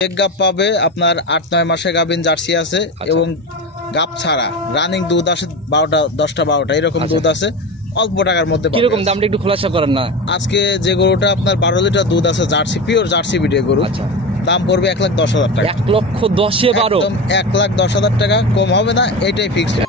এক গাব পাবে আপনার ৮-৯ মাসে গাভিন জার্সি আছে এবং গাব ছাড়া রানিং দুধ আছে 12টা 10টা 12টা এরকম দুধ আছে অল্প টাকার মধ্যে। কিরকম দামটা একটু খোলাসা করেন না। আজকে যে গরুটা আপনার 12 লিটার দুধ আছে জার্সি পিওর জার্সি বিডে গরু, দাম পড়বে 1,10,000 টাকা। 1,10,000 একদম 1,10,000 টাকা, কম হবে না, এটাই ফিক্সড।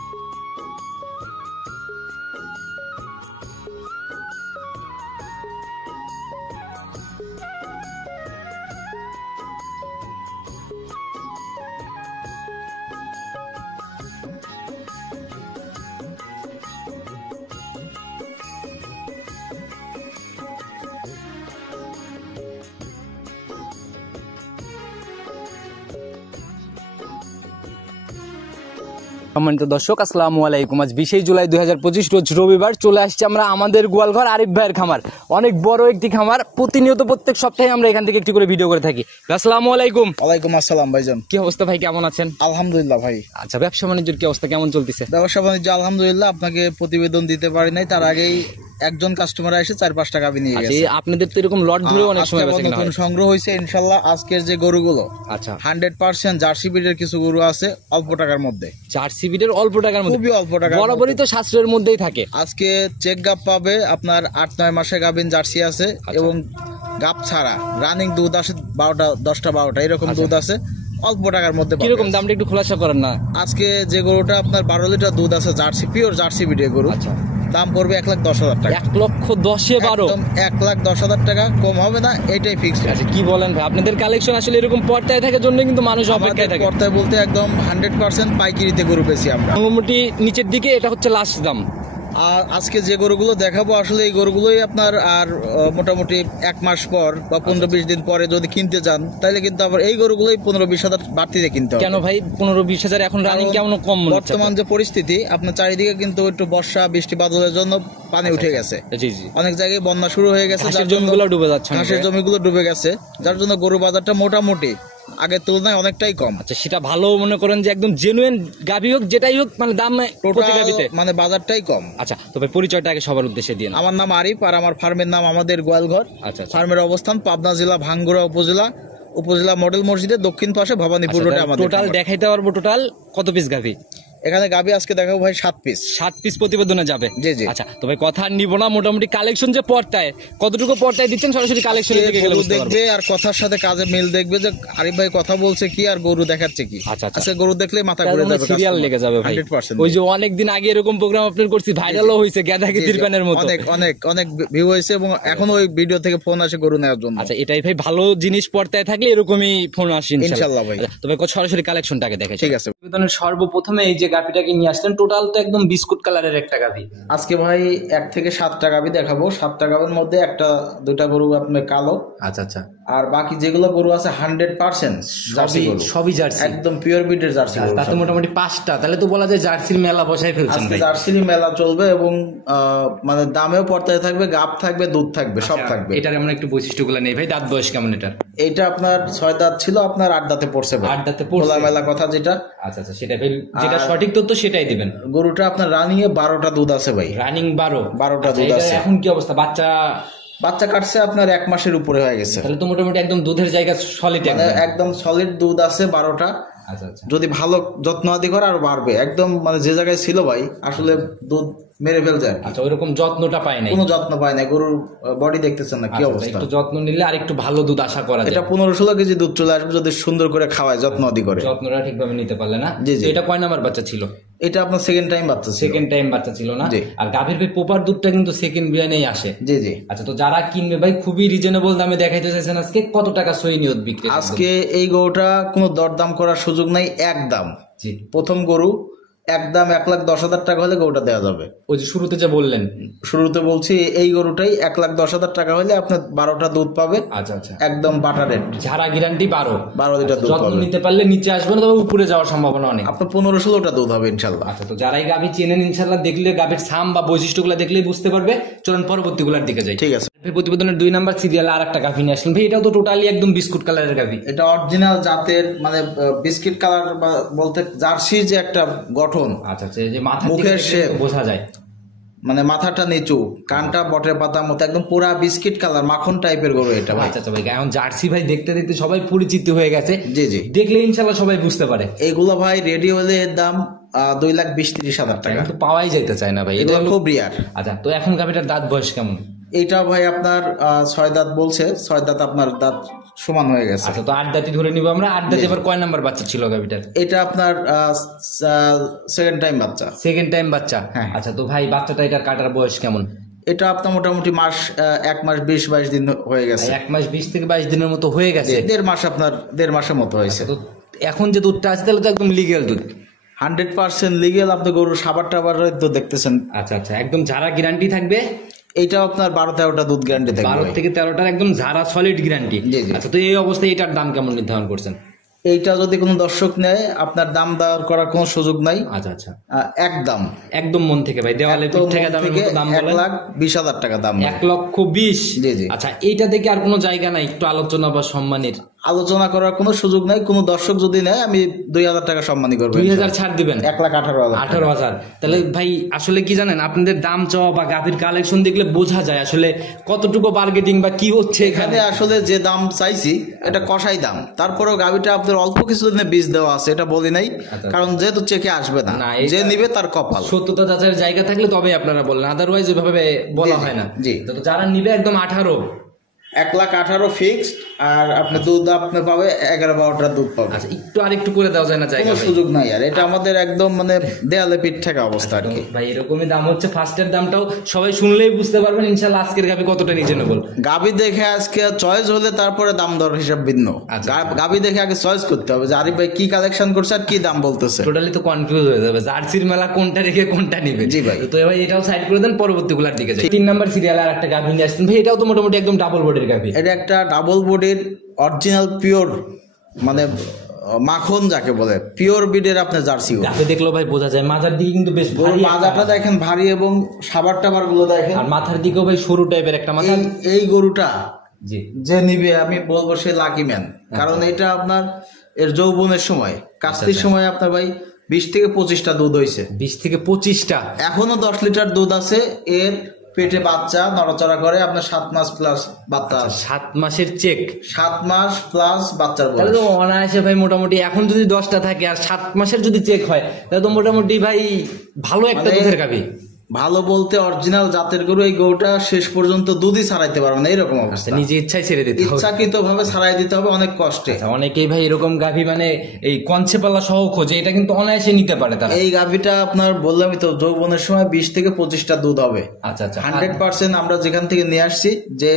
সম্মানিত দর্শক, আসসালামু আলাইকুম। আজ 20 জুলাই 2025 রোজ রবিবার চলে আসছে আমরা আমাদের গোয়ালঘর আরিফ ভাইয়ের খামার। অনেক বড় একটি খামার, প্রতিনিয়ত প্রত্যেক সপ্তাহে আমরা এখান থেকে একটি করে ভিডিও করে থাকি। আসসালামু আলাইকুম। ওয়ালাইকুম আসসালাম ভাইজান, কি অবস্থা ভাই, কেমন আছেন? আলহামদুলিল্লাহ ভাই। আচ্ছা, ব্যবসা বাণিজ্যের কি অবস্থা, কেমন চলতেছে? ব্যবসা বাণিজ্য আলহামদুলিল্লাহ, আপনাকে প্রতিবেদন দিতে পারি নাই, তার আগেই একজন কাস্টমার এসে 4-5 টাকা নিয়ে গেছে। আপনাদের তো এরকম লট ধরে অনেক সময় নতুন সংগ্রহ হয়েছে ইনশাআল্লাহ। আজকের যে গরুগুলো, আচ্ছা 100% জার্সি ব্রিডের কিছু গরু আছে অল্প টাকার মধ্যে। জার্সি ব্রিডের অল্প টাকার মধ্যে, খুবই অল্প টাকা, বরাবরই তো সাশ্রয়ের মধ্যেই থাকে। আজকে চেক গাব পাবে আপনার 8-9 মাসে গাভিন জার্সি আছে এবং গাব ছাড়া রানিং দুধ আছে 12টা 10টা 12টা এরকম দুধ আছে অল্প টাকার মধ্যে। কিরকম দামটা একটু খোলাসা করেন না। আজকে যে গরুটা আপনার 12 লিটার দুধ আছে জার্সি পিওর জার্সি ব্রিডের গরু, দাম পড়বে 1,10,000 টাকা। 1,10,000, 1,10,000 টাকা, কম হবে না, এটাই ফিক্সড। আচ্ছা, কি বলেন ভাই, আপনাদের কালেকশন আসলে এরকম পর্দায় থাকার জন্য কিন্তু মানুষ অপেক্ষায় থাকে। পর্দায় বলতে একদম 100% পাইকারিতে গরু বেশি আমরা। মোটামুটি নিচের দিকে এটা হচ্ছে লাস্ট দাম। আর আজকে যে গরুগুলো দেখাবো আসলে এই গরুগুলোই আপনার আর মোটামুটি 1 মাস পর বা 15-20 দিন পরে যদি কিনতে যান তাহলে কিন্তু আবার এই গরুগুলোই 15-20 হাজার বাড়তিতে কিনতে হবে। কেন ভাই 15-20 হাজার এখন রানিং কেমন কম? বর্তমান যে পরিস্থিতি আপনার চারিদিকে কিন্তু একটু বর্ষা বৃষ্টি বাদলের জন্য পানি উঠে গেছে। জি জি, অনেক জায়গায় বন্যা শুরু হয়ে গেছে, যার জমিগুলো ডুবে যাচ্ছে, ঘাসের জমিগুলো ডুবে গেছে, যার জন্য গরু বাজারটা মোটামুটি আগের তুলনায় অনেকটাই কম। আচ্ছা, সেটা ভালো মনে করেন যে একদম জেনুইন গাভী হোক যেটাই হোক, মানে দাম প্রতি গাভীতে মানে বাজারটাই কম। আচ্ছা, তবে পরিচয়টা আগে সবার উদ্দেশ্যে দিন। আমার নাম আরিফ আর আমার ফার্মের নাম আমাদের গোয়ালঘর। আচ্ছা, ফার্মের অবস্থান পাবনা জেলা ভাঙ্গুড়া উপজেলা মডেল মসজিদের দক্ষিণ পাশে ভবানীপুর রোডে আমাদের। টোটাল দেখাইতে পারবো টোটাল কত পিস গাভী? এখানে গাভী আজকে দেখাবো ভাই 7 পিস। 7 পিস প্রতিবেদনে যাবে। জি জি। আচ্ছা, তবে কথা নিব না, মোটামুটি কালেকশন যে পর্দায় কতটুকু পর্দায় দিচ্ছেন সরাসরি কালেকশনের দিকে গেলে বুঝতে পারবে। দেখবে আর কথার সাথে কাজে মিল দেখবে যে আরিফ ভাই কথা বলছে কি আর গরু দেখাচ্ছে কি। আচ্ছা, গরু দেখলে মাথা ঘুরে যাবে, সিরিয়াল লেগে যাবে ভাই। 100%। ওই যে অনেক দিন আগে এরকম প্রোগ্রাম আপলোড করছি, ভাইরালও হয়েছে গ্যাদাকে তিরপানের মতো, অনেক অনেক অনেক ভিউ হয়েছে এবং এখন ওই ভিডিও থেকে ফোন আসে গরু নেওয়ার জন্য। আচ্ছা, এটাই ভাই ভালো জিনিস পর্দায় থাকলে এরকমই ফোন আসে ইনশাআল্লাহ ভাই। তবে সরাসরি কালেকশনটাকে দেখে ঠিক আছে। সর্বপ্রথমে এই যে গাভিটাকে নিয়ে আসলেন, টোটাল তো একদম বিস্কুট কালারের একটা গাভি। আজকে ভাই 1 থেকে 7টা গাভি দেখাবো। 7টা গাভির মধ্যে 1-2টা গরু আপনার কালো। আচ্ছা, আর বাকি যেগুলো গরু আছে 100% জার্সি গরু, সবই জার্সি, একদম পিওর ব্রিডের জার্সি গরু। তাতে মোটামুটি 5টা, তাহলে তো বলা যায় জার্সির মেলা বসাই ফেলছেন ভাই। জার্সির মেলা চলবে এবং মানে দামেও পড়তে থাকবে, গাব থাকবে, দুধ থাকবে, সব থাকবে। এটার এমন একটু বৈশিষ্ট্যগুলো নেই ভাই। দাঁত বয়স কেমন এটার? এইটা আপনার 6 দাঁত ছিল, আপনার 8 দাঁতে পড়ছে ভাই। 8 দাঁতে পড়ছে, মেলা কথা যেটা। আচ্ছা, সেটা ভাই যেটা সঠিক তথ্য সেটাই দিবেন। গরুটা আপনার রানিং এ 12টা দুধ আছে ভাই। রানিং 12টা দুধ আছে। এখন কি অবস্থা? বাচ্চা কাটছে আপনার 1 মাসের উপরে হয়ে গেছে। তাহলে তো মোটামুটি একদম দুধের জায়গা সলিড, একদম সলিড দুধ আছে 12টা। আচ্ছা, যদি ভালো যত্ন আদি করে আর বাড়বে একদম, মানে যে জায়গায় ছিল ভাই আসলে দুধ মেরে ফেল যায়। আচ্ছা, ওইরকম যত্নটা পায় না, কোনো যত্ন পায় না। গরুর বডি দেখতেছেন না কি অবস্থা। একটু যত্ন নিলে আর একটু ভালো দুধ আশা করা যায়। এটা 15-16 কেজি দুধ চলে আসবে যদি সুন্দর করে খাওয়ায়, যত্ন আদি করে। যত্নটা ঠিকভাবে নিতে পারলে না। জি জি। এটা কয় নাম্বার বাচ্চা ছিল? এটা আপনার সেকেন্ড টাইম বাচ্চা ছিল না। আর গাভীর ভাই পোপার দুধটা কিন্তু সেকেন্ড বিয়ানেই আসে। জি জি। আচ্ছা, তো যারা কিনবে ভাই খুবই রিজনেবল দামে দেখাইতে চাইছেন। আজকে কত টাকা সই নিয়ত বিক্রি? আজকে এই গরুটা কোনো দরদাম করার সুযোগ নাই, একদম। জি, প্রথম গরু একদম 1,10,000 টাকা হলে গরুটা দেওয়া যাবে। ওই যে শুরুতে যে বললেন, শুরুতে বলছি এই গরুটাই 1,10,000 টাকা হলে আপনার 12টা দুধ পাবে। আচ্ছা, একদম বাটার রেট, ঝাড়া গ্যারান্টি 12 লিটার দুধ পাবে। নিতে পারলে নিচে আসবে না, তবে উপরে যাওয়ার সম্ভাবনা অনেক। আপনার 15-16টা দুধ হবে ইনশাল্লাহ। আচ্ছা, তো যারাই গাভী চেনেন ইনশাল্লাহ দেখলে গাভীর সাম বা বৈশিষ্ট্যগুলো দেখলেই বুঝতে পারবে। চলুন পরবর্তীগুলোর দিকে যাই। ঠিক আছে। প্রতিবেদনের 2 নাম্বার সিরিয়ালে আর একটা গাভী নিয়ে আসলেন ভাই। এটাও তো টোটালি একদম বিস্কুট কালারের গাভী। এটা অরিজিনাল জাতের, মানে বিস্কিট কালার বলতে জার্সির যে একটা গঠন। আচ্ছা, যে মাথা মুখের শেপ বোঝা যায়, মানে মাথাটা নিচু, কানটা বটের পাতার মতো, একদম পুরা বিস্কিট কালার মাখন টাইপের গরু এটা ভাই। আচ্ছা ভাই, এখন জার্সি ভাই দেখতে দেখতে সবাই পরিচিত হয়ে গেছে, জি জি, দেখলে ইনশাল্লাহ সবাই বুঝতে পারে। এইগুলো ভাই রেডি হলে এর দাম 2,20,30,000 টাকা, কিন্তু পাওয়াই যেতে চায় না ভাই, এটা এটা খুব রিয়ার। আচ্ছা, তো এখন গাভিটার দাঁত বয়স কেমন? এইটা ভাই আপনার 6 দাঁত বলছে, 6 দাঁত আপনার দাঁত সমান হয়ে গেছে। আচ্ছা, তো 8 দাঁতই ধরে নিব আমরা। 8 দাঁতে এবার কয় নাম্বার বাচ্চা ছিল গাভিটার? এটা আপনার সেকেন্ড টাইম বাচ্চা। সেকেন্ড টাইম বাচ্চা। হ্যাঁ। আচ্ছা, তো ভাই বাচ্চাটা এটার কাটার বয়স কেমন? এটা আপনার মোটামুটি 1 মাস 20-22 দিন হয়ে গেছে। 1 মাস 20 থেকে 22 দিনের মতো হয়ে গেছে। 1.5 মাস, আপনার 1.5 মাসের মতো হয়েছে। তো এখন যে দুধটা আছে তাহলে তো একদম লিগ্যাল দুধ, 100% লিগেল। আপনি গরুর সাবার টাবার তো দেখতেছেন। আচ্ছা আচ্ছা, একদম ঝাড়া গ্যারান্টি থাকবে। এইটাও আপনার 12-13টা দুধ গ্যারান্টি থাকবে। 12 থেকে 13টার একদম ঝাড়া সলিড গ্যারান্টি। জি জি। আচ্ছা, তো এই অবস্থায় এটার দাম কেমন নির্ধারণ করছেন? এইটা যদি কোনো দর্শক নেয়, আপনার দাম দেওয়ার করার কোনো সুযোগ নাই। আচ্ছা আচ্ছা, একদম একদম মন থেকে ভাই, দেওয়ালে পিঠ থেকে দামের মতো দাম বলেন। 1,20,000 টাকা দাম। 1,20,000। জি জি। আচ্ছা, এইটা দেখে আর কোনো জায়গা নাই একটু আলোচনা বা সম্মানের? আলোচনা করার কোনো সুযোগ নাই। কোনো দর্শক যদি নেয়, আমি 2,000 টাকা সম্মানী করবো। 2,000 ছাড় দিবেন? 1,18,000। 18,000। তাহলে ভাই আসলে কি জানেন, আপনাদের দাম চাওয়া বা গাভীর কালেকশন দেখলে বোঝা যায় আসলে কতটুকু বার্গেটিং বা কি হচ্ছে এখানে। এখানে আসলে যে দাম চাইছি এটা কষাই দাম, তারপরেও গাভিটা আপনার অল্প কিছুদিনে বীজ দেওয়া আছে, এটা বলি নাই। কারণ যেহেতু চেকে আসবে না, না, এটা- যে নিবে তার কপাল। সত্যতা যাচাইয়ের জায়গা থাকলে তবে আপনারা বলেন, আদারওয়াইজ এভাবে বলা জি, হয় না। জি। তো যারা নিবে একদম 18। 1,18,000 ফিক্সড, আর আপনি দুধ আপনি পাবে 11-12টা দুধ পাবে। আচ্ছা, একটু আরেকটু করে দেওয়া যায় না জায়গা কোনো ভাই? সুযোগ নাই। আর এটা আমাদের একদম মানে দেয়ালে পিঠ ঠেকা অবস্থা আর কি। ভাই এরকমই দাম হচ্ছে, ফার্স্টের দামটাও সবাই শুনলেই বুঝতে পারবেন ইনশাআল্লাহ আজকের গাভী কতটা রিজনেবল। গাভি দেখে আজকে চয়েস হলে তারপরে দাম দর হিসাব ভিন্ন। আচ্ছা। গাভি দেখে আগে চয়েস করতে হবে যে আরিফ ভাই কি কালেকশন করছে আর কি দাম বলতেছে। টোটালি তো কনফিউজ হয়ে যাবে, জার্সির মেলা কোনটা রেখে কোনটা নিবে। জি ভাই। তো ভাই এটাও সাইড করে দেন, পরবর্তী গুলার দিকে যাই। 3 নাম্বার সিরিয়ালে আর একটা গাভী নিয়ে আসছেন ভাই, এটাও তো মোটামুটি একদম ডাবল বডির গাভী। এটা একটা ডাবল বডির অরিজিনাল পিওর, মানে মাখন যাকে বলে, পিওর ব্রিডের আপনার জার্সি গরু। গাভী দেখলেও ভাই বোঝা যায়, মাজার দিকে কিন্তু বেশ গরুর ভারী একটা মাজাটা মাথা। দেখেন ভারী, এবং সাবার টাবার গুলো দেখেন। আর মাথার দিকেও ভাই সরু টাইপের একটা মাথা। এই গরুটা জি। যে নিবে আমি বলবো সে লাকি ম্যান। কারণ এটা আপনার এর যৌবনের সময়, কাস্তির সময় আপনার ভাই 20 থেকে 25টা দুধ হয়েছে। 20 থেকে 25টা। এখনো 10 লিটার দুধ আছে। এর পেটে বাচ্চা নড়াচড়া করে আপনার 7 মাস প্লাস বাচ্চা। 7 মাসের চেক। 7 মাস প্লাস বাচ্চার তাহলে বয়স। তো অনায়াসে ভাই মোটামুটি এখন যদি 10টা থাকে আর 7 মাসের যদি চেক হয় তাহলে তো মোটামুটি ভাই ভালো একটা মানে দুধের গাভী। ভালো বলতে অরিজিনাল জাতের গরু। এই গরুটা শেষ পর্যন্ত দুধই ছাড়াইতে পারবে না, এরকম অবস্থা। নিজে ইচ্ছায় ছেড়ে দিতে হবে। ইচ্ছাকৃত ভাবে ছাড়াই দিতে হবে অনেক কষ্টে। আচ্ছা, অনেকেই ভাই এরকম গাভী মানে এই কনসেপালা সহ খোঁজে, এটা কিন্তু অনায়াসে নিতে পারে তারা। এই গাভিটা আপনার বললামই তো, যৌবনের সময় 20 থেকে 25টা দুধ হবে। আচ্ছা আচ্ছা। 100% আমরা যেখান থেকে নিয়ে আসছি যে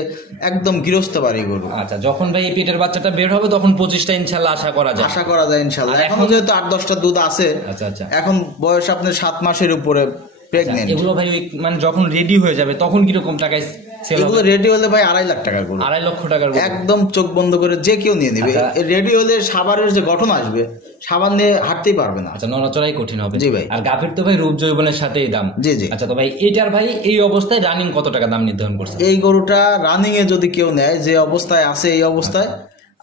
একদম গৃহস্থ বাড়ি গরু। আচ্ছা, যখন ভাই এই পেটের বাচ্চাটা বের হবে তখন 25টা ইনশাল্লাহ আশা করা যায়। আশা করা যায় ইনশাল্লাহ। আর এখন এখন- যেহেতু 8-10টা দুধ আছে, আচ্ছা আচ্ছা। এখন বয়স আপনার 7 মাসের উপরে প্রেগনেন্ট। এগুলো ভাই ওই মানে যখন রেডি হয়ে যাবে তখন কিরকম টাকায় সেল হবে? এগুলো রেডি হলে ভাই 2.5 লাখ টাকা গরু। 2.5 লক্ষ টাকার গরু। একদম চোখ বন্ধ করে যে কেউ নিয়ে নিবে। আচ্ছা। রেডি হলে সাবারের যে গঠন আসবে, সাবান নিয়ে হাঁটতেই পারবে না। আচ্ছা, নড়াচড়াই কঠিন হবে। জি ভাই। আর গাভীর তো ভাই রূপ যৌবনের সাথেই দাম। জি জি। আচ্ছা, তো ভাই এটার ভাই এই অবস্থায় রানিং কত টাকা দাম নির্ধারণ করছে? এই গরুটা রানিং এ যদি কেউ নেয়, যে অবস্থায় আছে এই অবস্থায়,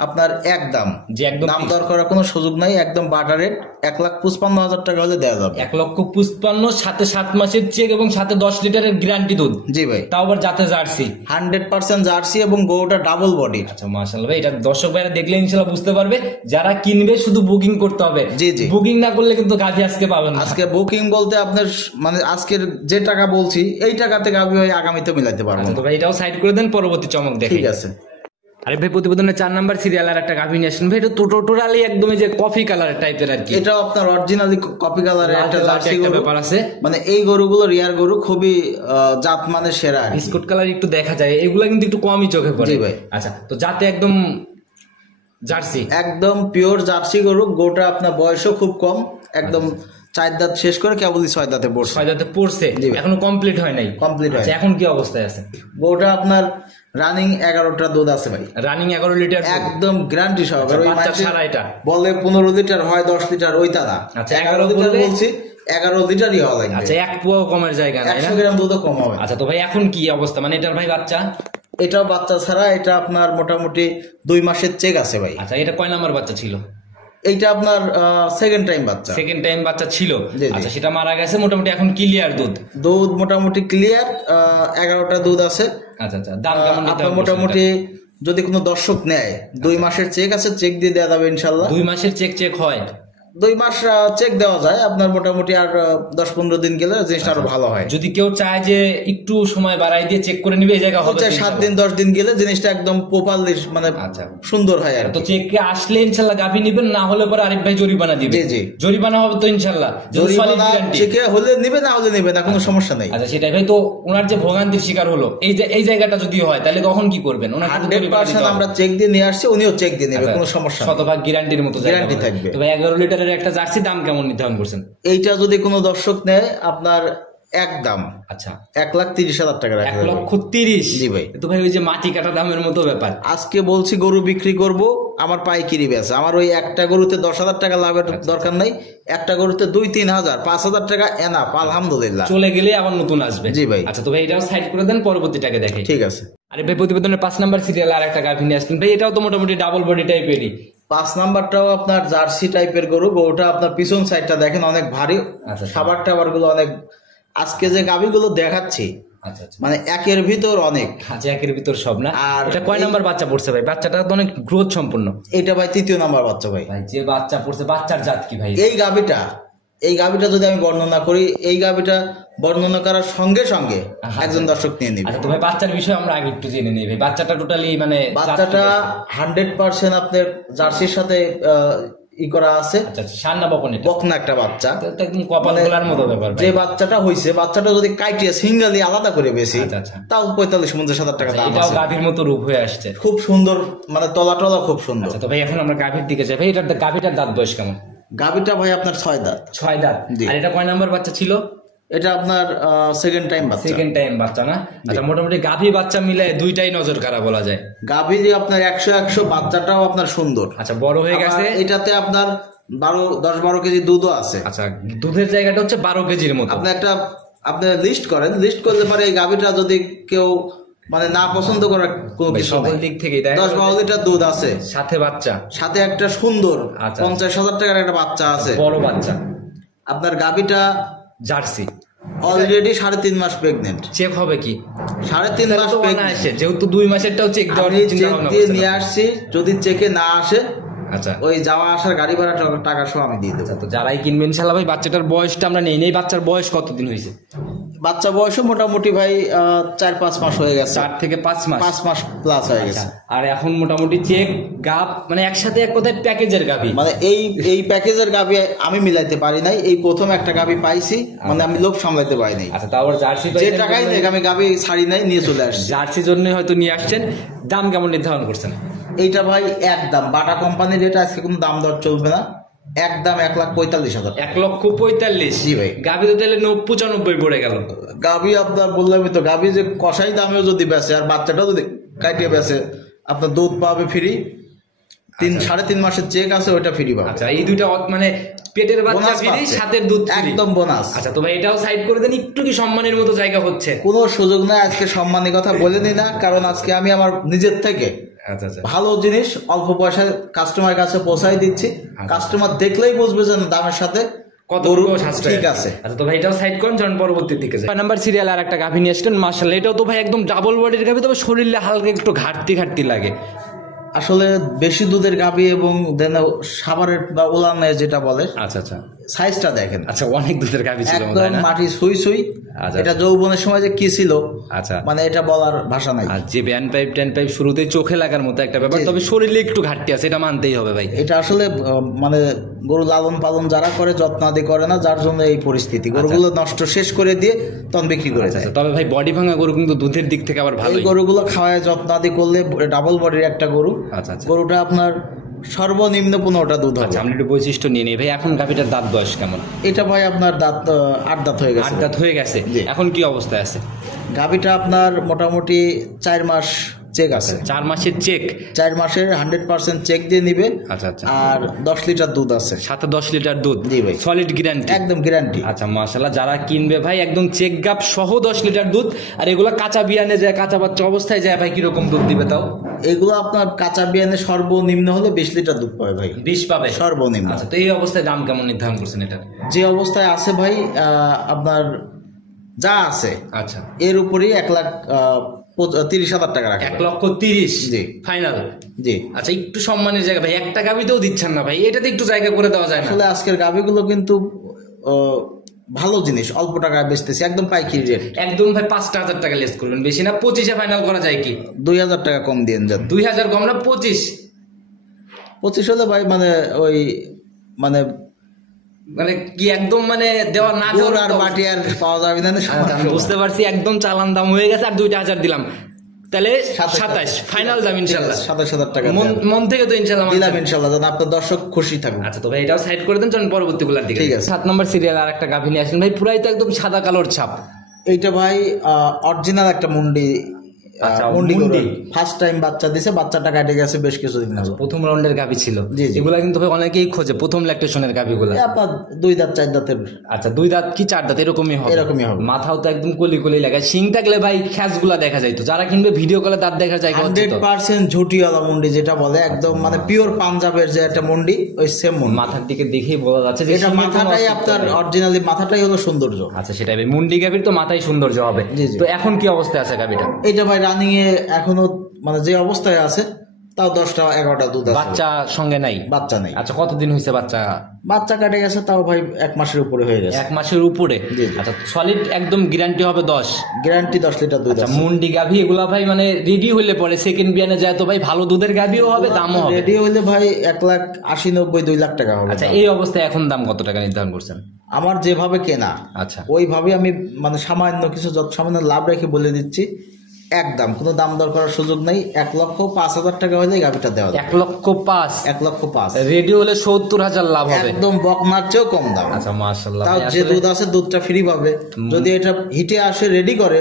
আপনার একদম যে একদম দাম দর করার কোনো সুযোগ নাই। একদম বাটার রেট 1,55,000 টাকা হলে দেওয়া যাবে। 1,55,000 সাথে 7 মাসের চেক এবং সাথে 10 লিটারের গ্যারান্টি দুধ। জি ভাই। তাও আবার যাতে জার্সি। 100% জার্সি এবং গরুটা ডাবল বডির। আচ্ছা, মাশাআল্লাহ ভাই, এটা দর্শক ভাইরা দেখলে ইনশাআল্লাহ বুঝতে পারবে। যারা কিনবে শুধু বুকিং করতে হবে। জি জি। বুকিং না করলে কিন্তু গাভী আজকে পাবেন না। আজকে বুকিং বলতে আপনার মানে আজকের যে টাকা বলছি এই টাকাতে গাভি ভাই আগামীতে মিলাইতে পারবো আচ্ছা, না। তো ভাই এটাও সাইড করে দেন, পরবর্তী চমক দেখি। ঠিক আছে। আরে ভাই, প্রতিবেদনের 4 নাম্বার সিরিয়াল আর একটা গাভী নিয়ে আসেন ভাই, এটা টোটালি একদমই যে কফি কালার টাইপের আর কি। এটাও আপনার অরিজিনালি কপি কালারের একটা জার্সি একটা গরু। ব্যাপার আছে। মানে এই গরুগুলো রিয়ার গরু, খুবই জাত মানের সেরা আর কি। বিস্কুট কালার একটু দেখা যায়, এগুলা কিন্তু একটু কমই চোখে পড়ে। জি ভাই। আচ্ছা, তো যাতে একদম জার্সি। একদম পিওর জার্সি গরু। গরুটা আপনার বয়সও খুব কম, একদম 4 দাঁত শেষ করে কেবলই 6 দাঁতে পড়ছে। 6 দাঁতে পড়ছে, জি ভাই। এখনো কমপ্লিট হয় নাই। কমপ্লিট হয় আচ্ছা, এখন কি অবস্থায় আছে? গরুটা আপনার রানিং 11টা দুধ আছে ভাই। Running 11 litre. একদম গ্যারান্টি সহকারে। ওই বাচ্চা মানুষে ছাড়া এটা। বলে 15 লিটার হয় 10 লিটার, ওই তারা। আচ্ছা, 11 লিটার বললে- বলছি, 11 লিটারই হওয়া লাগবে। আচ্ছা, 1 পোয়াও কমের জায়গা নাই না? 100 গ্রাম দুধও কম হবে। আচ্ছা, তো ভাই এখন কি অবস্থা, মানে এটার ভাই বাচ্চা? এটাও বাচ্চা ছাড়া। এটা আপনার মোটামুটি 2 মাসের চেক আছে ভাই। আচ্ছা, এটা কয় নাম্বার বাচ্চা ছিল? এইটা আপনার সেকেন্ড টাইম বাচ্চা। সেকেন্ড টাইম বাচ্চা ছিল, জি, জি। আচ্ছা সেটা মারা গেছে, মোটামুটি এখন ক্লিয়ার দুধ। দুধ মোটামুটি ক্লিয়ার, 11টা দুধ আছে। আচ্ছা আচ্ছা, দাম কেমন নিতে আপনার হবে মোটামুটি যদি কোনো দর্শক নেয় 2 মাসের চেক আছে, চেক দিয়ে দেওয়া যাবে ইনশাল্লাহ। 2 মাসের চেক হয়? 2 মাস চেক দেওয়া যায় আপনার, মোটামুটি আর 10-15 দিন গেলে জিনিসটা আরো ভালো হয়। যদি কেউ চায় যে একটু সময় বাড়াই দিয়ে চেক করে নিবে, এই জায়গা হবে 7 দিন 10 দিন গেলে জিনিসটা একদম প্রপারলি মানে আচ্ছা সুন্দর হয় আর তো কি। চেকে আসলে ইনশাল্লাহ গাভী নিবেন, না হলে পরে আরিফ ভাই জরিমানা দিবে। জি, জি। জরিমানা হবে তো ইনশাল্লাহ, যদি solid জরিমানা guarantee। চেকে হলে নিবে, না হলে নিবে না, কোনো সমস্যা নেই। আচ্ছা সেটাই ভাই। তো ওনার যে ভোগান্তির শিকার হলো এই জায়গাটা যদি হয়, তাহলে তখন কি করবেন? ওনাকে তো জরিমানা দিতে 100% হবে। আমরা চেক দিয়ে নিয়ে আসছি, উনিও চেক দিয়ে নেবে, আচ্ছা, কোনো সমস্যা নেই। শতভাগ গ্যারান্টির মতো জায়গা Guarantee হবে। থাকবে। তো ভাই 11 লিটারের একটা জার্সি দাম কেমন নির্ধারণ করছেন? এইটা যদি কোনো দর্শক নেয় আপনার একদম আচ্ছা 1,30,000 টাকা রাখা যাবে। 1,30,000? জি ভাই। তো ভাই ওই যে মাটি কাটা দামের মতো ব্যাপার। আজকে বলছি গরু বিক্রি করব, আমার পাইকারি বেচা, আমার ওই একটা গরুতে 10,000 টাকা লাভের দরকার নাই, একটা গরুতে 2-3,000 5,000 টাকা এনাফ আলহামদুলিল্লাহ। চলে গেলে আবার নতুন আসবে। জি ভাই। আচ্ছা তো ভাই এটাও সাইড করে দেন, পরবর্তীটাকে দেখে। ঠিক আছে। আরে ভাই প্রতিবেদনের 5 নাম্বার সিরিয়াল আর একটা গাভী নিয়ে আসলেন ভাই, এটাও তো মোটামুটি ডাবল বডি টাইপেরই। 5 নাম্বারটাও আপনার জার্সি টাইপের গরু। গরুটা আপনার পিছন সাইডটা দেখেন অনেক ভারী, আচ্ছা। খাবার টাবার গুলো অনেক। আজকে যে গাভীগুলো দেখাচ্ছি আচ্ছা আচ্ছা, মানে একের ভিতর অনেক। আচ্ছা একের ভিতর সব না। আর এটা কয় নাম্বার বাচ্চা পড়ছে ভাই? বাচ্চাটা তো অনেক গ্রোথ সম্পূর্ণ। এটা ভাই 3য় নাম্বার বাচ্চা ভাই। ভাই যে বাচ্চা পড়ছে, বাচ্চার জাত কি ভাই? এই গাভীটা যদি আমি বর্ণনা করি, এই গাভীটা বর্ণনা করার সঙ্গে সঙ্গে একজন দর্শক নিয়ে নিবে। আচ্ছা তো ভাই বাচ্চার বিষয়ে আমরা আগে একটু জেনে নিই ভাই। বাচ্চাটা টোটালি মানে বাচ্চাটা 100% আপনার জার্সির সাথে ই করা আছে। আচ্ছা আচ্ছা, সার না বকন? এটা বকনা একটা বাচ্চা, তো একদম কপাল গোলার মতো ব্যাপার ভাই। যে বাচ্চাটা হইছে, বাচ্চাটা যদি কাইটিয়ে সিঙ্গেলি আলাদা করে বেশি, আচ্ছা আচ্ছা, তাও 45-50,000 টাকা দাম এটাও আছে। গাভীর মতো রূপ হয়ে আসছে, খুব সুন্দর, মানে তলা টলা খুব সুন্দর। আচ্ছা তো ভাই এখন আমরা গাভীর দিকে যাই ভাই। এটার গাভীটার দাঁত বয়স কেমন? গাভীটা ভাই আপনার 6 দাঁত। 6 দাঁত। জি। আর এটা কয় নাম্বার বাচ্চা ছিল? এটা আপনার সেকেন্ড টাইম বাচ্চা। সেকেন্ড টাইম বাচ্চা না? আচ্ছা মোটামুটি গাভী বাচ্চা মিলে দুইটাই নজর কাড়া বলা যায়। গাভী যে আপনার 100 বাচ্চাটাও আপনার সুন্দর। আচ্ছা বড় হয়ে গেছে। আবার এটাতে আপনার 10-12 কেজি দুধও আছে। আচ্ছা দুধের জায়গাটা হচ্ছে 12 কেজির মতো। আপনি লিস্ট করেন, লিস্ট করলে পারে এই গাভীটা যদি কেউ মানে না পছন্দ করার কোনো ভাই, কিছু সকল নেই। দিক থেকেই তাই না? 10-12 লিটার দুধ আছে, সাথে বাচ্চা, সাথে একটা সুন্দর আচ্ছা। 50,000 টাকার একটা বাচ্চা আছে। বড় বাচ্চা, আপনার গাভীটা জার্সি, অলরেডি 3.5 মাস প্রেগনেন্ট। চেক হবে কি? 3.5 মাস তো প্রেগনেন্ট। অনায়াসে, যেহেতু 2 মাসেরটাও চেক দেওয়ার আমি চিন্তা চেক ভাবনা দিয়ে করছিলাম। নিয়ে আসছি, যদি চেকে না আসে আচ্ছা ওই যাওয়া আসার গাড়ি ভাড়া টাকা সহ আমি দিয়ে দেবো। আচ্ছা, তো যারাই কিনবেন ইনশাআল্লাহ ভাই। বাচ্চাটার বয়সটা আমরা নেই নেই, বাচ্চার বয়স কতদিন হয়েছে? বাচ্চা বয়সও মোটামুটি ভাই 4-5 মাস হয়ে গেছে। 4 থেকে 5 মাস। 5 মাস প্লাস হয়ে আচ্ছা, গেছে। আর এখন মোটামুটি চেক গাব মানে একসাথে এক কথায় প্যাকেজের গাবি। মানে এই প্যাকেজের গাভি আমি মিলাইতে পারি নাই, এই প্রথম একটা গাভি পাইছি, মানে আমি লোক সামলাইতে পারি নাই। আচ্ছা তারপর জার্সি যে টাকাই নেই আমি গাভি ছাড়ি নাই, নিয়ে চলে আসছি। জার্সির জন্য হয়তো নিয়ে আসছেন। দাম কেমন নির্ধারণ করছেন? এইটা ভাই একদম বাটা কোম্পানির, এটা আজকে কোনো দাম দর চলবে না, একদম 1,45,000। 1,45,000? জি ভাই। গাবি তো তাহলে 95 পড়ে গেল। গাভি আপনার বললামই তো, গাভি যে কষাই দামেও যদি বেচে আর বাচ্চাটাও যদি কাটিয়ে বেচে, আপনার দুধ পাবে ফ্রি। 3.5 মাসের চেক আছে, ওইটা ফ্রি পাবে। আচ্ছা এই দুইটা মানে পেটের বাচ্চা বোনাস ফ্রি, পাচ্ছে। সাথের দুধ free। একদম বোনাস। আচ্ছা তো ভাই এটাও সাইড করে দেন, একটু কি সম্মানের মতো জায়গা হচ্ছে? কোনো সুযোগ নাই, আজকে সম্মানের কথা বলে নি না, কারণ আজকে আমি আমার নিজের থেকে আচ্ছা আচ্ছা, ভালো জিনিস অল্প পয়সায় কাস্টমারের কাছে পৌঁছাই দিচ্ছি। কাস্টমার দেখলেই বুঝবে যে দামের সাথে কত গরু সাশ্রয় ঠিক আছে। আচ্ছা তো ভাই এটাও সাইড করেন, যখন পরবর্তীর দিকে যাই। 6 নাম্বার সিরিয়াল আর একটা গাভী নিয়ে আসলেন মাশাআল্লাহ। এটাও তো ভাই একদম ডাবল বডির গাভী, তবে শরীরে হালকা একটু ঘাটতি লাগে। আসলে বেশি দুধের গাভী এবং সাবারের বা উলানের যেটা বলে, আচ্ছা আচ্ছা সাইজটা দেখেন। আচ্ছা অনেক দুধের গাভী ছিল একদম তাই না? মাটি সুই সুই। আচ্ছা। এটা যৌবনের সময় যে কি ছিল, আচ্ছা মানে এটা বলার ভাষা নাই। আর যে ব্যান্ড পাইপ ট্যান পাইপ শুরুতেই চোখে লাগার মতো একটা ব্যাপার, তবে শরীরে একটু ঘাটতি আছে, এটা মানতেই হবে ভাই। এটা আসলে মানে গরু লালন পালন যারা করে, যত্নাদি করে না, যার জন্য এই পরিস্থিতি। গরুগুলো নষ্ট শেষ করে দিয়ে তখন বিক্রি করে যায়। আচ্ছা, তবে ভাই বডি ভাঙা গরু কিন্তু দুধের দিক থেকে আবার ভালো। এই গরুগুলো খাওয়ায় যত্নাদি করলে ডাবল বডির একটা গরু। আচ্ছা আচ্ছা, গরুটা আপনার সর্বনিম্ন 15টা দুধ হবে। আচ্ছা আমরা একটু বৈশিষ্ট্য নিয়ে নিই ভাই। এখন গাভীটার দাঁত বয়স কেমন? এটা ভাই আপনার দাঁত 8 দাঁত হয়ে গেছে। 8 দাঁত হয়ে গেছে। জি। এখন কি অবস্থায় আছে? গাভীটা আপনার মোটামুটি 4 মাস চেক আছে। 4 মাসের চেক? 4 মাসের 100% চেক দিয়ে নিবে। আচ্ছা আচ্ছা, আর 10 লিটার দুধ আছে, সাথে 10 লিটার দুধ। জি ভাই। Solid guarantee? একদম গ্যারান্টি। আচ্ছা মাশাআল্লাহ, যারা কিনবে ভাই একদম চেক গাপ সহ 10 লিটার দুধ। আর এগুলা কাঁচা বিয়ানে যায়, কাঁচা বাচ্চা অবস্থায় যায় ভাই কিরকম দুধ দিবে তাও? এগুলো আপনার কাঁচা বিয়ানে সর্বনিম্ন হলে 20 লিটার দুধ পাবে ভাই, 20 পাবে সর্বনিম্ন। আচ্ছা, তো এই অবস্থায় দাম কেমন নির্ধারণ করছেন এটা? যে অবস্থায় আছে ভাই, আপনার যা আছে আচ্ছা, এর উপরেই 1,30,000 টাকা রাখা 1,30,000 জি ফাইনাল। জি। আচ্ছা, একটু সম্মানের জায়গা ভাই, একটা গাবিতেও দিচ্ছেন না ভাই, এটাতে একটু জায়গা করে দেওয়া যায় না? আসলে আজকের গাভিগুলো কিন্তু ভালো জিনিস, অল্প টাকায় বেচতেছি, একদম পাইকারি রেট। একদম ভাই 5,000 টাকা লেস করবেন, বেশি না? 25-এ ফাইনাল করা যায় কি? 2,000 টাকা কম দিয়ে যান। 2,000 কম না? 25 হলে ভাই মানে ওই মানে মানে কি একদম মানে দেওয়া না গুড় দেওয়ার আর মাটি আর পাওয়া যাবে না। আচ্ছা, আমি বুঝতে পারছি, একদম চালান দাম হয়ে গেছে, আর 2,000 দিলাম, তাহলে 27 ফাইনাল দাম ইনশাল্লাহ। 27,000 টাকা মন থেকে তো ইনশাল্লাহ দিলাম ইনশাল্লাহ, যেন আপনার দর্শক খুশি থাকুন। আচ্ছা, তো ভাই এটাও সাইড করে দেন, চলুন পরবর্তী গুলার দিকে। ঠিক আছে। 7 নম্বর সিরিয়াল আর একটা গাভী নিয়ে আসেন ভাই, পুরাই তো একদম সাদা কালোর ছাপ। এইটা ভাই অরিজিনাল একটা মুন্ডি, আচ্ছা, মুন্ডি মুন্ডি। ফার্স্ট টাইম বাচ্চা দিছে, বাচ্চাটা কাটে গেছে বেশ কিছুদিন হলো। প্রথম রাউন্ডের গাভী ছিল। জি, জি। এগুলা কিন্তু ভাই অনেকেই খোঁজে প্রথম ল্যাকটেশনের গাভীগুলা। আপনার 2 দাঁত 4 দাঁতের। আচ্ছা, 2 দাঁত কি 4 দাঁত এরকমই হবে? এরকমই হবে। মাথাও তো একদম কলি কলি লাগে, শিং থাকলে ভাই খ্যাসগুলা দেখা যায়, তো যারা কিনবে ভিডিও কলে দাঁত দেখা যায় 100% ঝুটিওয়ালা মুন্ডি যেটা বলে, একদম মানে পিওর পাঞ্জাবের যে একটা মুন্ডি, ওই সেম মুন্ডি। মাথার দিকে দেখেই বোঝা যাচ্ছে যে এটা মাথাটাই আপনার অরিজিনালি, মাথাটাই হলো সৌন্দর্য। আচ্ছা, সেটাই ভাই, মুন্ডি গাভীর তো মাথায় সৌন্দর্য হবে। জি, জি। তো এখন কি অবস্থায় আছে গাভীটা? এটা ভাই রানিং এ এখনো মানে যে অবস্থায় আছে, তাও 10টা 11টা দুধ আছে। বাচ্চা সঙ্গে নাই? বাচ্চা নেই। আচ্ছা, কতদিন হয়েছে বাচ্চা? বাচ্চা কাটে গেছে তাও ভাই 1 মাসের উপরে হয়ে গেছে। 1 মাসের উপরে? জি, জি। আচ্ছা, সলিড একদম গ্যারান্টি হবে 10? গ্যারান্টি 10 লিটার দুধ আচ্ছা, আছে। মুন্ডি গাভী এগুলা ভাই মানে রেডি হইলে পরে সেকেন্ড বিয়ানে যায় তো ভাই ভালো দুধের গাভীও হবে, দামও হবে। রেডি হইলে ভাই 1,80,90 2 লাখ টাকা হবে। আচ্ছা, এই অবস্থায় এখন দাম কত টাকা নির্ধারণ করছেন? আমার যেভাবে কেনা, আচ্ছা, ওইভাবে আমি মানে সামান্য কিছু সামান্য লাভ রেখে বলে দিচ্ছি, একদম কোনো দাম দর করার সুযোগ নাই। 1,05,000 টাকা হলে গাভিটা দেওয়া যাবে। 1,05,000? 1,05,000 রেডি হলে 70,000 লাভ হবে, একদম বকনার চেয়েও কম দাম। আচ্ছা, মাশাআল্লাহ। তাও যে দুধ আছে দুধটা ফ্রি পাবে। যদি এটা হিটে আসে রেডি করে,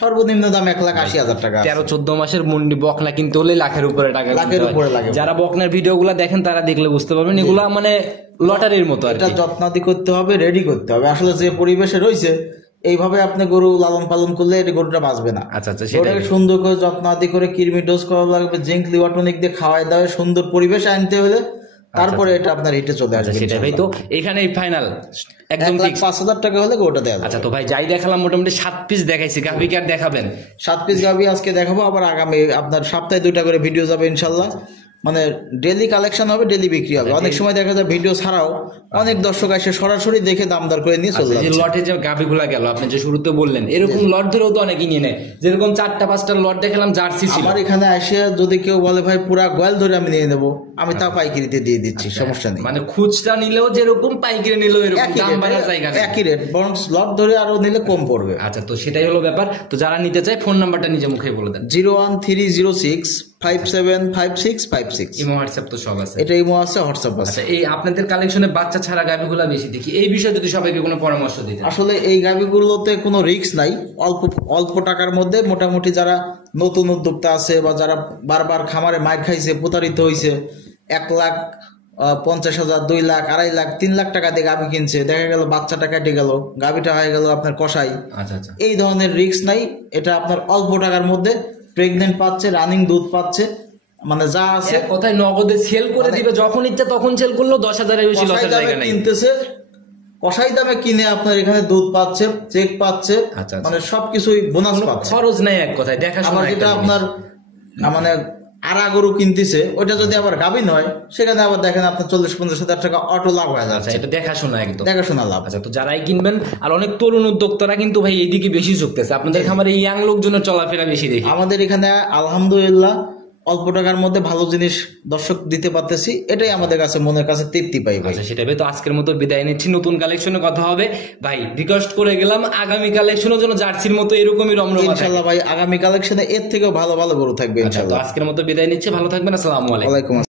সর্বনিম্ন দাম 1,80,000 টাকা। 13-14 মাসের মুন্ডি বকনা কিনতে হলে লাখের উপরে টাকা, লাখের উপরে লাগে। যারা বকনার ভিডিও গুলা দেখেন তারা দেখলে বুঝতে পারবেন, এগুলা মানে লটারির মতো। এটা যত্নাদি করতে হবে, রেডি করতে হবে। আসলে যে পরিবেশে রয়েছে, এইভাবে আপনি গরু লালন পালন করলে এই গরুটা বাঁচবে না। আচ্ছা, সেটা সুন্দর করে যত্নাদি করে কৃমি ডোজ করা লাগবে, জিঙ্ক লিভারটনিক দিয়ে খাওয়াই দাওয়ায় সুন্দর পরিবেশে আনতে হলে তারপরে এটা আপনার হিটে চলে আসবে। সেটা ভাই, তো এখানেই ফাইনাল একদম 1,05,000 টাকা হলে গোটা দেওয়া যাবে। আচ্ছা, তো ভাই যাই দেখালাম মোটামুটি 7 পিস দেখাইছি, গাভী কি আর দেখাবেন? 7 পিস গাভী আজকে দেখাবো, আবার আগামী আপনার সপ্তাহে 2টা করে ভিডিও যাবে ইনশাল্লাহ। মানে ডেলি কালেকশন হবে, ডেলি বিক্রি হবে। অনেক সময় দেখা যায় ভিডিও ছাড়াও অনেক দর্শক এসে সরাসরি দেখে দাম দর করে নিয়ে চলে যে যাচ্ছে। লটে যে গাভীগুলা গেল আপনি যে শুরুতে বললেন, এরকম লট ধরেও তো অনেকে নিয়ে নেয়, যেরকম 4টা-5টা লট দেখালাম জার্সি ছিল। আমার এখানে এসে যদি কেউ বলে ভাই পুরা গোয়াল ধরে আমি নিয়ে নেবো, আমি তা পাইকারিতে দিয়ে দিচ্ছি, সমস্যা নেই। মানে খুচরা নিলেও যেরকম, পাইকারি নিলেও এরকম, দাম বাড়ার জায়গা নেই, একই রেট, বরং লট ধরে আরো নিলে কম পড়বে। আচ্ছা, তো সেটাই হলো ব্যাপার। তো যারা নিতে চায় ফোন নাম্বারটা নিজে মুখে বলে দেন। 01306575656। ইমো হোয়াটসঅ্যাপ তো সব আছে? এটা ইমো আছে, হোয়াটসঅ্যাপ আছে। আচ্ছা, এই আপনাদের কালেকশনে বাচ্চা ছাড়া গাভীগুলা বেশি দেখি, এই বিষয়ে যদি সবাইকে কোনো পরামর্শ দিতেন। আসলে এই গাভীগুলোতে কোনো রিস্ক নাই, অল্প অল্প টাকার মধ্যে মোটামুটি যারা নতুন উদ্যোক্তা আছে বা যারা বারবার খামারে মাইর খাইছে, প্রতারিত হয়েছে, 1,50,000, 2 লাখ, 2.5 লাখ, 3 লাখ টাকা দিয়ে গাভী কিনছে, দেখা গেল বাচ্চাটা কেটে গেল, গাভীটা হয়ে গেল আপনার কষাই। আচ্ছা, এই ধরনের রিস্ক নাই। এটা আপনার অল্প টাকার মধ্যে প্রেগনেন্ট পাচ্ছে, রানিং দুধ পাচ্ছে, মানে যা আছে কোথায় নগদে সেল করে দিবে, যখন ইচ্ছা তখন সেল করলো, 10,000-এর বেশি লসের জায়গা নাই। কিনতেছে কষাই দামে কিনে আপনার এখানে দুধ পাচ্ছে, চেক পাচ্ছে, মানে সবকিছুই বোনাস পাচ্ছে, খরচ নাই এক কথায়। দেখাশোনা যেটা আপনার মানে আড়া গরু কিনতেছে, ওইটা যদি আবার গাভিন হয়, সেখানে আবার দেখেন আপনার 40-50,000 টাকা অটো লাভ হয়ে যাচ্ছে। এটা দেখাশোনা, একদম দেখাশোনা লাভ। আচ্ছা, তো যারাই কিনবেন, আর অনেক তরুণ উদ্যোক্তারা কিন্তু ভাই এইদিকে বেশি ঝুঁকতেছে, আপনাদের খামারে ইয়াং লোকজনের চলাফেরা বেশি দেখি। আমাদের এখানে আলহামদুলিল্লাহ অল্প টাকার মধ্যে ভালো জিনিস দর্শক দিতে পারতেছি, এটাই আমাদের কাছে মনের কাছে তৃপ্তি পাই ভাই। সেটা ভাই, তো আজকের মতো বিদায় নিচ্ছি, নতুন কালেকশনে কথা হবে ভাই। রিকোয়েস্ট করে গেলাম আগামী কালেকশনের জন্য জার্সির মতো এরকমই রমরমা ইনশাআল্লাহ ভাই, আগামী কালেকশনে এর থেকেও ভালো ভালো গরু থাকবে ইনশাআল্লাহ। আজকের মতো বিদায় নিচ্ছি, ভালো থাকবেন, আসসালামু আলাইকুম।